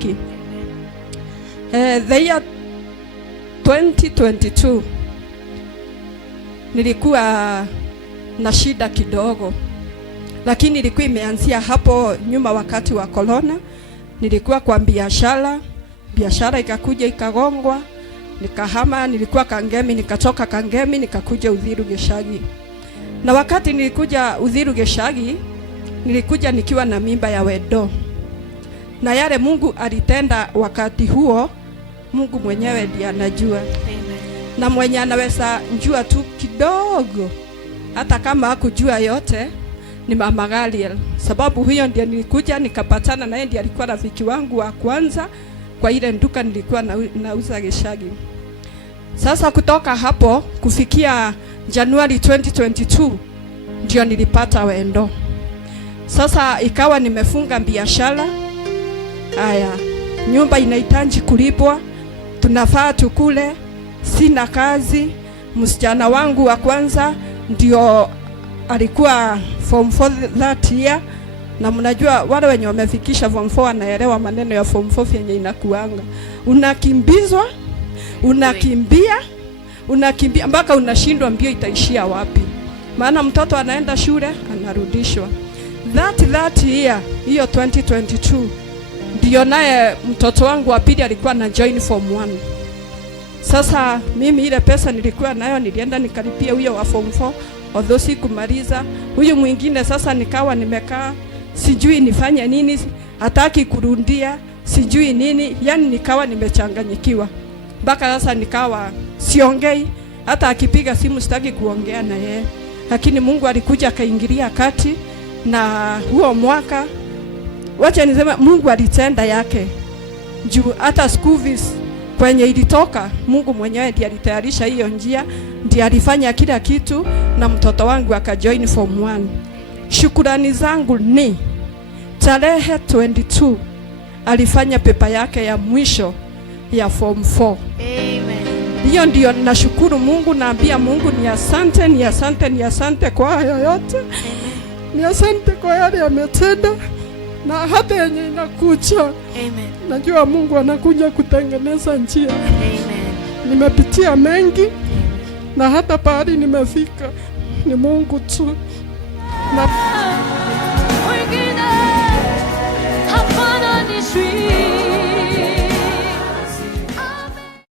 awabariki. The year 2022 nilikuwa na shida kidogo, lakini ilikuwa imeanzia hapo nyuma wakati wa corona. Nilikuwa kwa biashara ikakuja ikagongwa, nikahama. Nilikuwa Kangemi, nikatoka Kangemi nikakuja Uthiru Gishagi. Na wakati nilikuja Uthiru Gishagi, nilikuja nikiwa na mimba ya Wedo. Na yale Mungu alitenda wakati huo, Mungu mwenyewe ndiye anajua. Amen. Na mwenye anaweza njua tu kidogo, hata kama hakujua yote, ni Mama Galiel. Sababu hiyo ndiye nilikuja nikapatana na yeye, ndiye alikuwa rafiki wangu wa kwanza kwa ile nduka nilikuwa nauza Gishagi. Sasa kutoka hapo kufikia Januari 2022 ndio nilipata Wendo. Sasa ikawa nimefunga biashara. Haya, nyumba inahitaji kulipwa, tunafaa tukule, sina kazi. Msichana wangu wa kwanza ndio alikuwa form 4 that year, na mnajua wale wenye wamefikisha form 4 wanaelewa maneno ya form 4 yenye inakuanga. Unakimbizwa, unakimbia mpaka unashindwa mbio itaishia wapi. Maana mtoto anaenda shule anarudishwa. That year, hiyo 2022, ndio naye mtoto wangu wa pili alikuwa na join form 1. Sasa mimi ile pesa nilikuwa nayo nilienda nikalipia huyo wa form 4, although sikumaliza. Huyu mwingine sasa nikawa nimekaa, sijui nifanye nini, hataki kurundia, sijui nini, yani nikawa nimechanganyikiwa. Mpaka sasa nikawa siongei, hata akipiga simu sitaki kuongea na yeye. Lakini Mungu alikuja akaingilia kati, na huo mwaka wacha niseme Mungu alitenda yake. Juu hata school fees kwenye ilitoka, Mungu mwenyewe ndiye alitayarisha hiyo njia, ndiye alifanya kila kitu, na mtoto wangu akajoin form 1. Shukrani zangu ni tarehe 22 alifanya pepa yake ya mwisho ya form 4. Amen. Hiyo ndio nashukuru Mungu, naambia Mungu ni asante kwa hayo yote. Amen. Ni asante kwa yale ametenda na hata yenye inakuja. Amen. Najua Mungu anakuja kutengeneza njia. Amen. Nimepitia mengi. Amen. Na hata pahali nimefika ni Mungu tu. Na